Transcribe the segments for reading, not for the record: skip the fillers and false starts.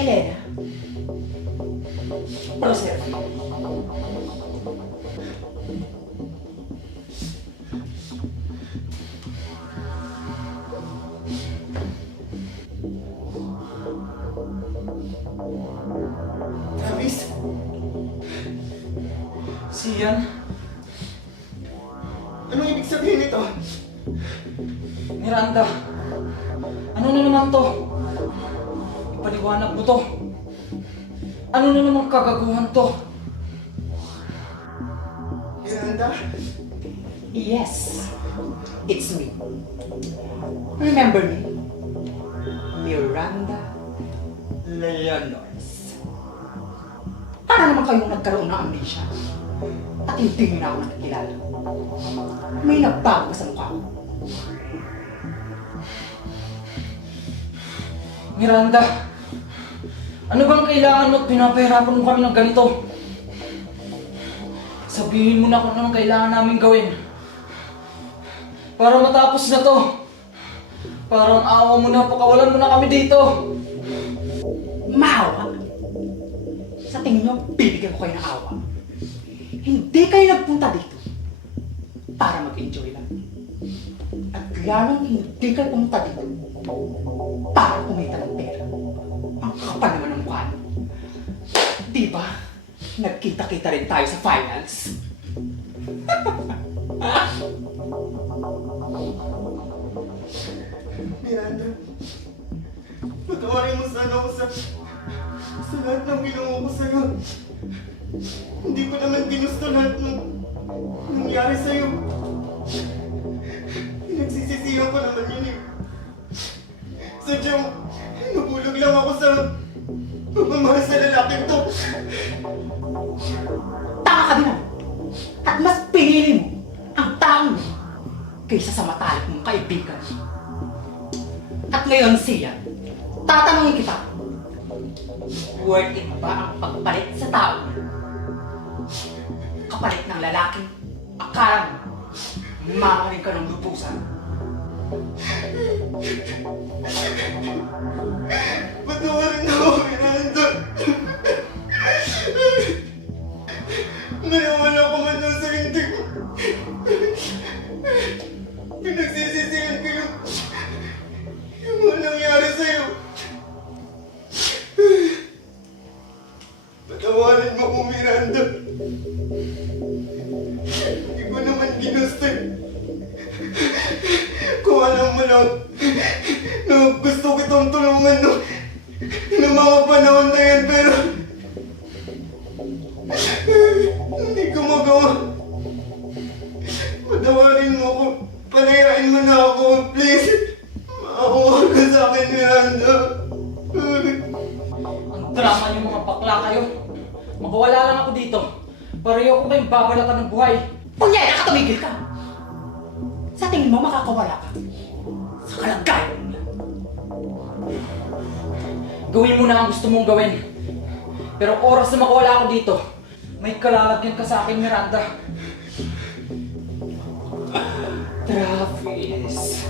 Elena, proceed. Travis? Sian? Anong ibig sabihin nito? Miranda, ano na naman to? Ipaliwanag mo to. Ano na naman kagaguhan to? Miranda? Yes, it's me. Remember me? Miranda Leonors. Para naman kayong nagkaroon ng amnesia at hindi mo na ako nakikilala. May nagbago sa mukha ko. Miranda, ano bang kailangan mo at pinapahirapan mo kami ng ganito? Sabihin mo na kung anong kailangan namin gawin. Para matapos na to. Parang awa mo na, pakawalan mo na kami dito. Maawa? Sa tingin nyo, bibigyan ko kayo ng awa. Hindi kayo nagpunta dito para mag-enjoy lang. At lalong hindi kayo pumunta dito para kumita ng pera. Ang kapal naman ng mukha nyo. Di ba? Nagkita-kita rin tayo sa finals. Miranda? Patawarin mo sana ako sa lahat ng ginawa ko sa'yo. Hindi ko naman ginusto lahat ng nangyari sa'yo. Pinagsisisihan ko naman yun eh. Sadyang nabulog lang ako sa pagmamahal sa lalaking to. Tanga ka din ah. At mas pinili mo ang taong mo kaysa sa matalik mong kaibigan. At ngayon siya, tatanungin kita, worth it ba ang pagpalit sa tao? Kapalit ng lalaking akala mo, mamahalin ka ng lubusan. Patawarin ako, Miranda. Nawala ko man lang sa hindi ko. Pinagsisisihan ko yung mga nangyari sa'yo. Patawarin mo ko, Miranda. Hindi ko naman ginusto. Kung alam mo lang na gusto kitang tulungan ng mga panahon na yan, pero hindi ko magawa. Patawarin mo ako. Palayain mo na ako, please. Maawa ka sa akin, Miranda. Ang drama niyo mga bakla kayo. Magwala lang ako dito. Pareho ko kayong babalatan ng buhay. Punyera ka, tumigil ka! Sa tingin mo, makakawala ka sa kalagayan mo yan. Gawin mo na ang gusto mong gawin. Pero oras na makawala ako dito, may kalalagyan ka sa akin, Miranda. Travis,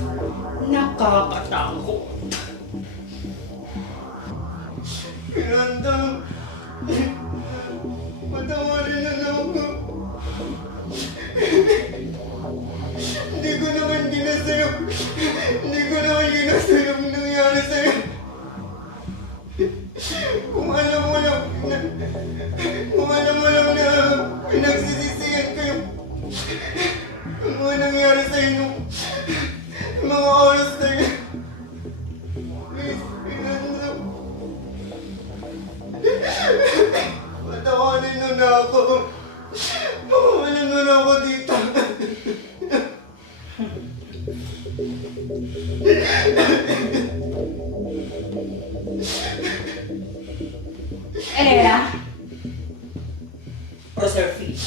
nakakatakot. Miranda, patawarin na lang ako. Hindi ko naman ginasayo. Hindi ko naman ginasayo ang nangyari sa'yo. Kung alam mo lang na pinagsisisihan ko yung mga nangyari sa'yo nung mga oras na yun. Please, Miranda. Patawarin mo na ako. Pakawalan mo na ako dito. Elena, Proserpine,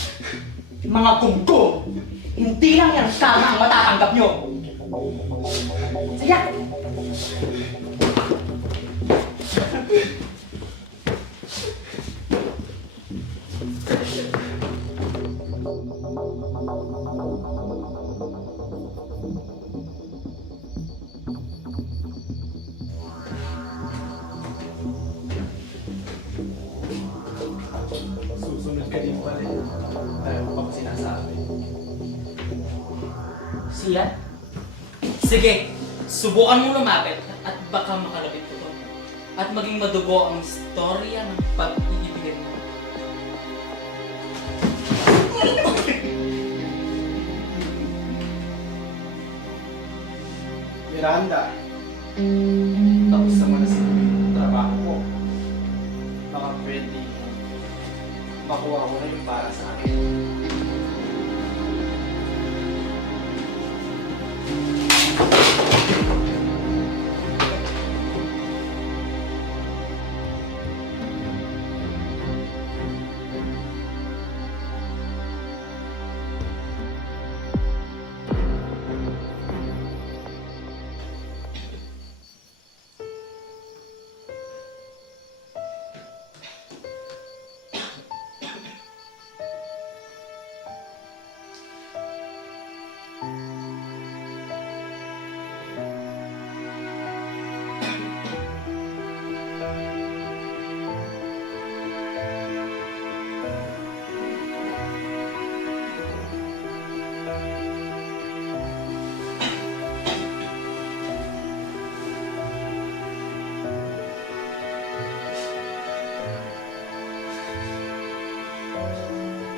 mga gunggong, hindi lang yan tama ang matatanggap nyo. Sige! Siya? Sige, subukan mo lumapit at baka makalapit ko to. At maging madugo ang istorya ng pag-iibigan mo. Miranda, tapos naman na siguro yung trabaho ko. Baka pwede makuha ko na yung para sa akin.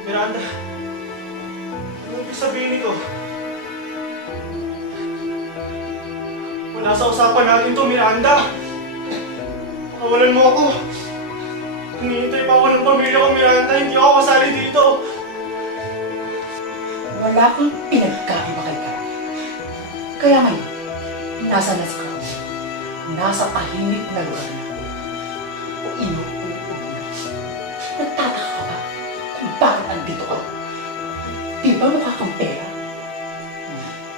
Miranda, ano ibig sabihin nito? Wala sa usapan natin to, Miranda. Pakawalan mo ako. Hinihintay pa ako ng pamilya ko, Miranda. Hindi ako kasali dito. Wala kang pinagkaiba kay Carl. Kaya ngayon, nasa na si Carl. Nasa tahimik na lugar na. Inuupo na. Nagtataka ka ba kung bakit andito ka? Di ba mukha kang pera?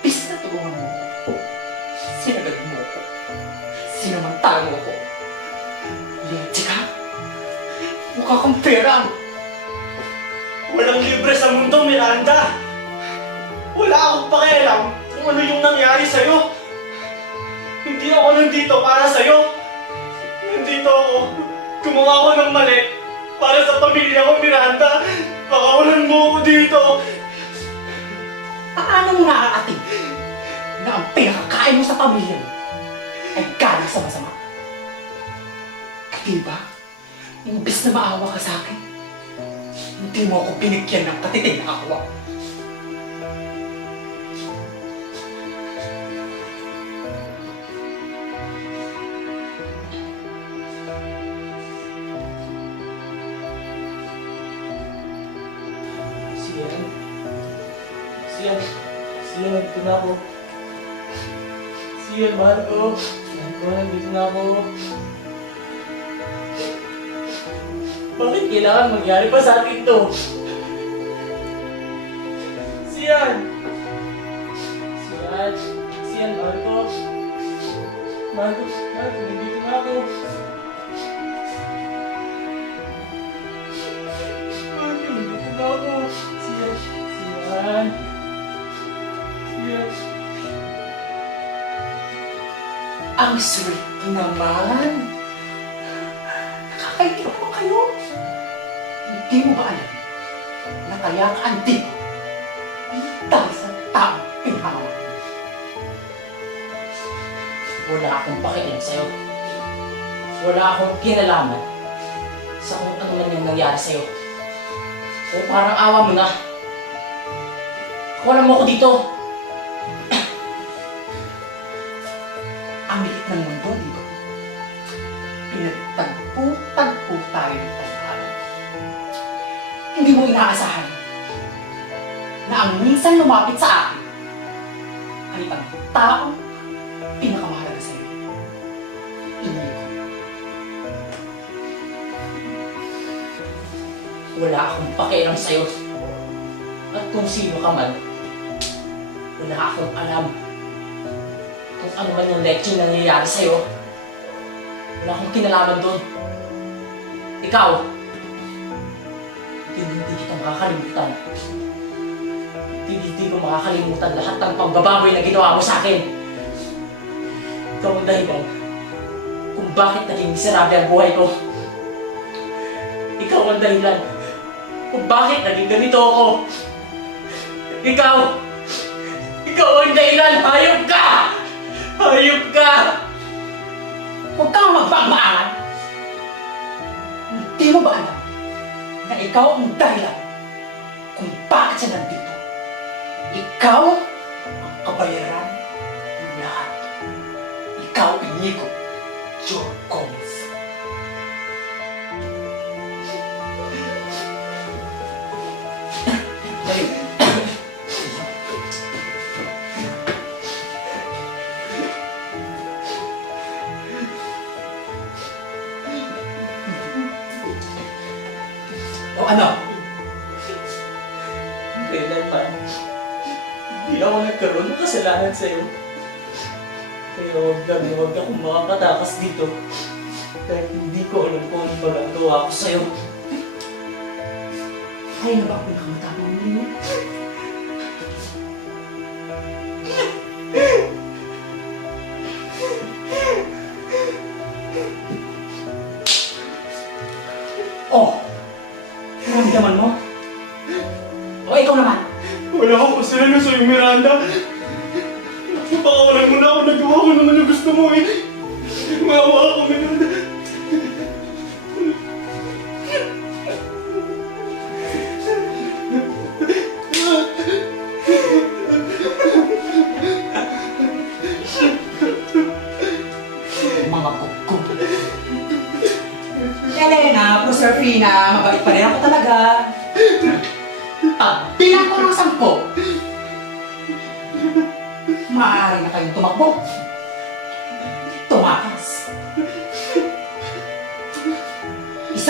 Bis na tulungan mo ko. Sinagad mo ko. Sinamantala mo ko. Leche ka? Mukha kang pera. Walang libre sa mundo, Miranda. Wala akong pakialam kung ano yung nangyari sa'yo. Hindi ako nandito para sa'yo. Nandito ako. Gumawa ako ng mali para sa pamilya ko, Miranda. Pakawalan mo ako dito. Paano mo naaating na ang pinakakain mo sa pamilya mo ay galing sa masama? Diba? Imbis na maawa ka sa akin, hindi mo ako binigyan ng katiting na awa. Siyan, nandito na ako. Siyan, mahal ko. Nandito na ako. Bakit kailangan mangyari pa sa akin to? Siyan! Siyan, mahal ko. Mahal ko, nandito na ako. Mahal ko, nandito na ako. Siyan. Ang sweet naman! Nakakaitin naman kayo! Hindi mo ba alam na kaya ka andito dahil sa taong pinamamahal mo? Wala akong pakialam sa'yo. Wala akong kinalaman sa kung ano man yung nangyari sa'yo. O parang awa mo na. Wala mo ako dito. Ang liit ng mundo, di ba? Pinagtagpo-tagpo tayo ng pangalan. Hindi mo inaasahan na ang minsan lumapit sa akin ay ang taong pinakamahalaga sa'yo. Inigo. Wala akong pakialam sa'yo. At kung sino ka man, wala akong alam. Kung ano man yung lecture na nangyayari sa'yo, wala akong kinalaman doon. Ikaw, hindi kita makakalimutan. Hindi ko makakalimutan lahat ng pagbabagoy na ginawa mo sa akin. Ikaw ang dahilan kung bakit naging miserable ang buhay ko. Ikaw ang dahilan kung bakit naging ganito ako. Ikaw Ikaw ang dahilan! Hayop ka! Hayop ka! Huwag kang magpagmaangan! Hindi mo ba alam na ikaw ang dahilan kung bakit siya nandito? Ikaw ang kabayaran ng lahat. Ikaw, Inigo, Joe Gomez. Dali. O ano? Kailanman, hindi ako nagkaroon ng kasalanan sa'yo. Kaya huwag akong makakatakas dito. Dahil hindi ko alam kung ano magagawa ko sa'yo. Kaya na ba ang pinakamatapang mo ninyo? Oh! Naramdaman mo? O ikaw naman? Wala akong kasalanan sa'yo, Miranda. Napakawalan mo na ako. Nagawa ko naman yung gusto mo eh. Maawa ako, Miranda. Mga kukuk. Elena, Proserpina, mabait pa rin ako talaga. Pag bilang ko ng 10, maaari na kayong tumakbo. Tumakas. 1.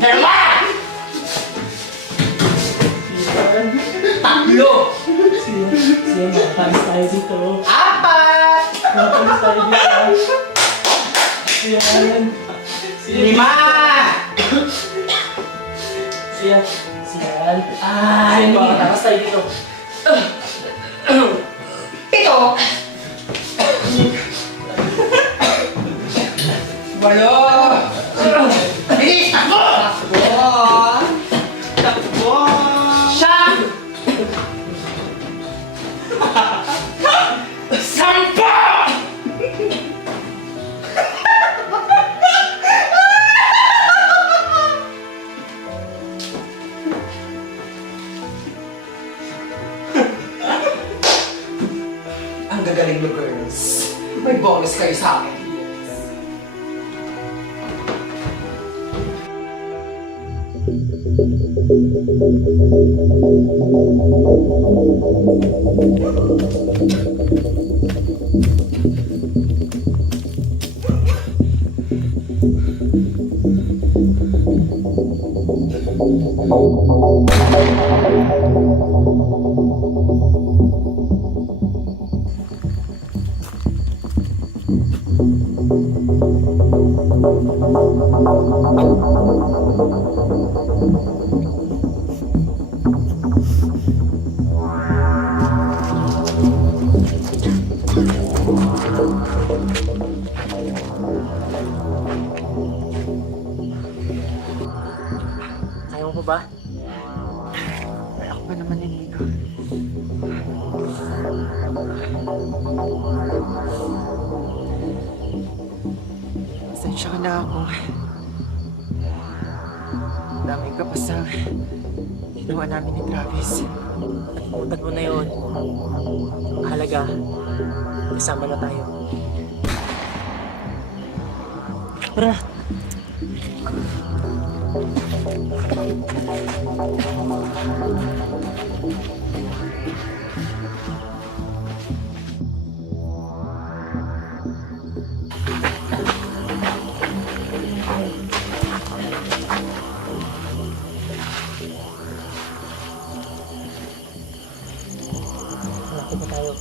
Dalawa! 3. Siya, makapalis tayo dito. 4. Makapalis tayo dito. Siya, 5. Siya. Ay, makapalis tayo dito. 7. 8. Bilis! Takbo! Takbo! Siyam! 10! Ang gagaling mo, girls. May bonus kayo sa akin. Ayaw mo ba? Ay, ako ba naman Inigo? Pasensya ka na ako. Dami ka pa sa ginawa namin ni Travis. Utag mo na yun. Mahalaga, kasama na tayo. Tara. Malaki pa tayo.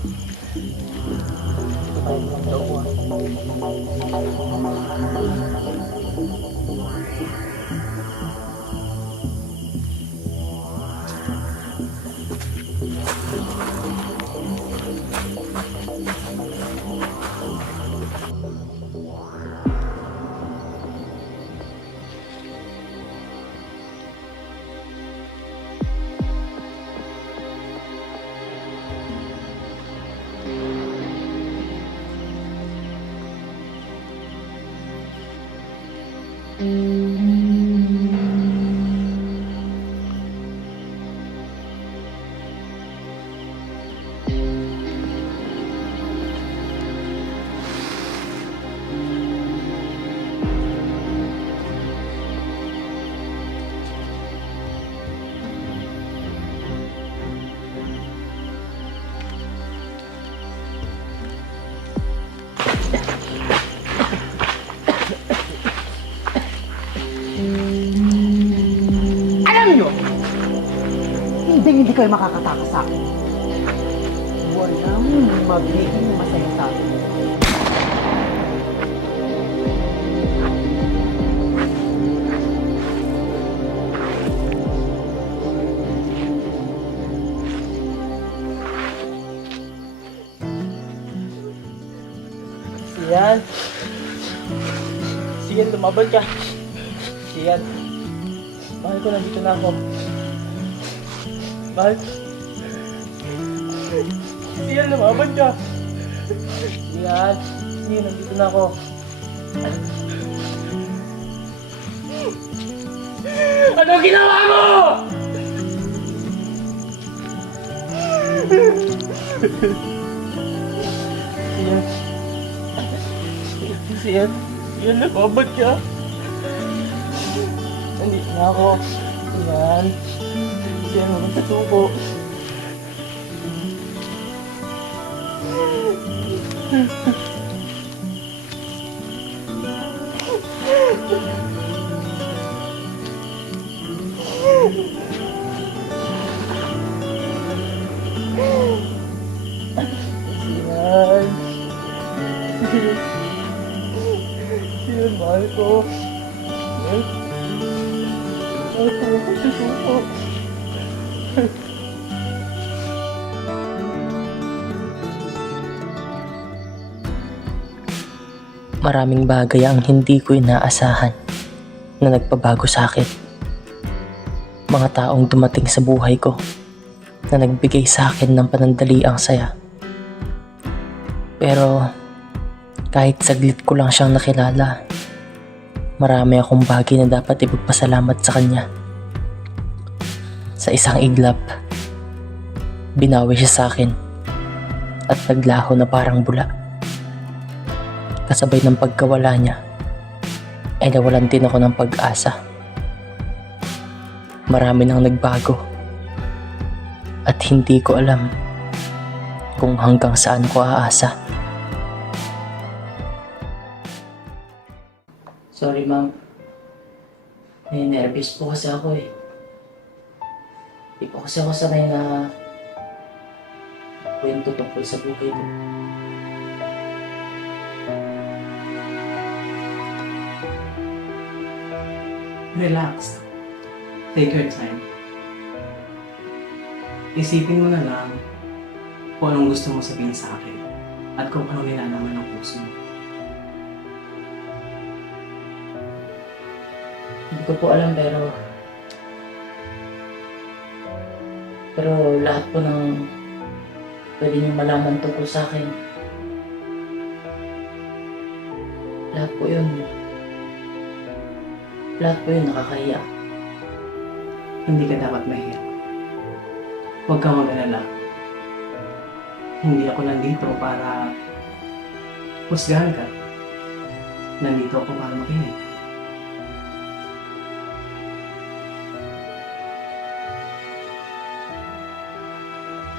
Ito tayo lang daw mo. hindi kayo makakatakas sa akin. Walang magiging masaya sa akin. Sian. Sian, lumaban ka. Sian. Mahal ko, nandito na ako. Mahal. Sian, lumaban ka. Sian. Sian, nandito na ako. Ano ginawa mo? Sian. Sian, Sian, lumabad ka. Nandito na ako. Sian. Sian, huwag sa tuko. Sian. Sian, mahal ko. Sian. Mahal ko, huwag sa tuko. Maraming bagay ang hindi ko inaasahan na nagpabago sa akin. Mga taong dumating sa buhay ko na nagbigay sa akin ng panandaliang saya. Pero kahit saglit ko lang siyang nakilala, marami akong bagay na dapat ipagpasalamat sa kanya. Sa isang iglap, binawi siya sa akin at naglaho na parang bula. Kasabay ng pagkawala niya, ay nawalan din ako ng pag-asa. Marami nang nagbago at hindi ko alam kung hanggang saan ko aasa. Sorry ma'am, nervous po kasi ako eh. Di po kasi ako sanay na kwento tungkol sa buhay ko. Relax. Take your time. Isipin mo na lang kung anong gusto mo sabihin sa akin at kung ano nilalaman ng puso mo. Hindi ko po alam pero lahat po ng pwede niyong malaman tungkol sa akin, lahat po yun nakakahiya. Hindi ka dapat mahiya. Huwag kang mag-alala. Hindi ako nandito para husgahan ka. Nandito ako para makinig.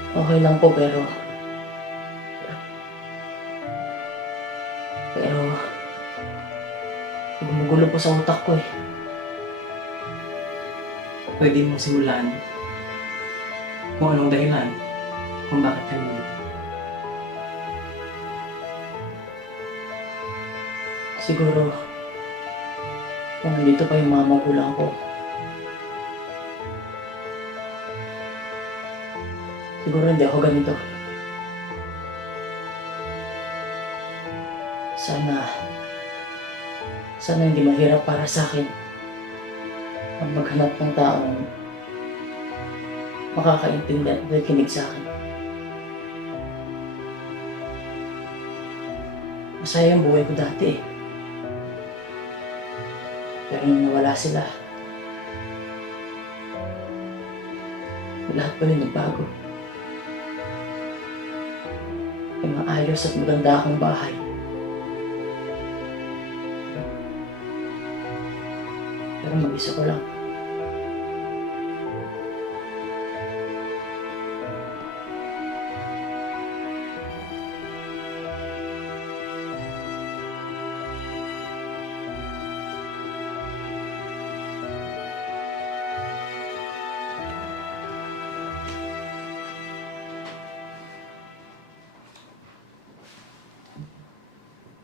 Okay lang po pero gumugulo po sa utak ko eh. Pwede mong simulan kung anong dahilan kung bakit ka nandito. Siguro kung nandito pa yung mga magulang ko, siguro hindi ako ganito. Sana hindi mahirap para sa akin ang maghanap ng taong makakaintindi at nakikinig sa akin. Masaya yung buhay ko dati eh. Pero nung nawala sila, lahat pa rin nagbago. May maayos at maganda akong bahay. Pero mag-isa ko lang.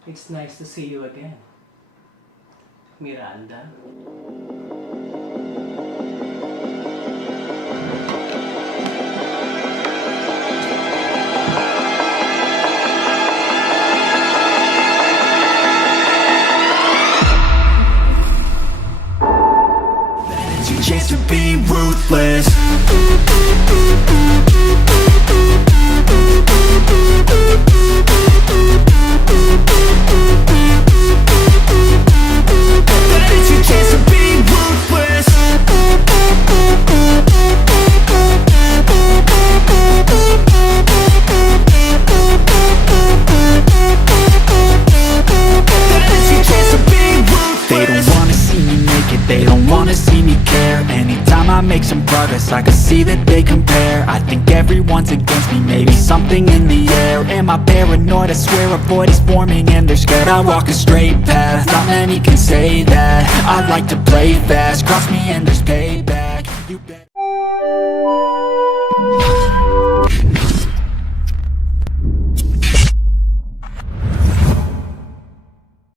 It's nice to see you again, Miranda. It's your chance to be ruthless. It's your chance to be ruthless. It's your chance to be ruthless. They don't wanna see me make it, they don't wanna see me care. Anytime I make some progress, I can see that they compare. I think everyone's against me, maybe something in the air. Am I paranoid? I swear a void is forming and they're scared. I walk a straight path, not many can say that. I like to play fast, cross me and there's payback.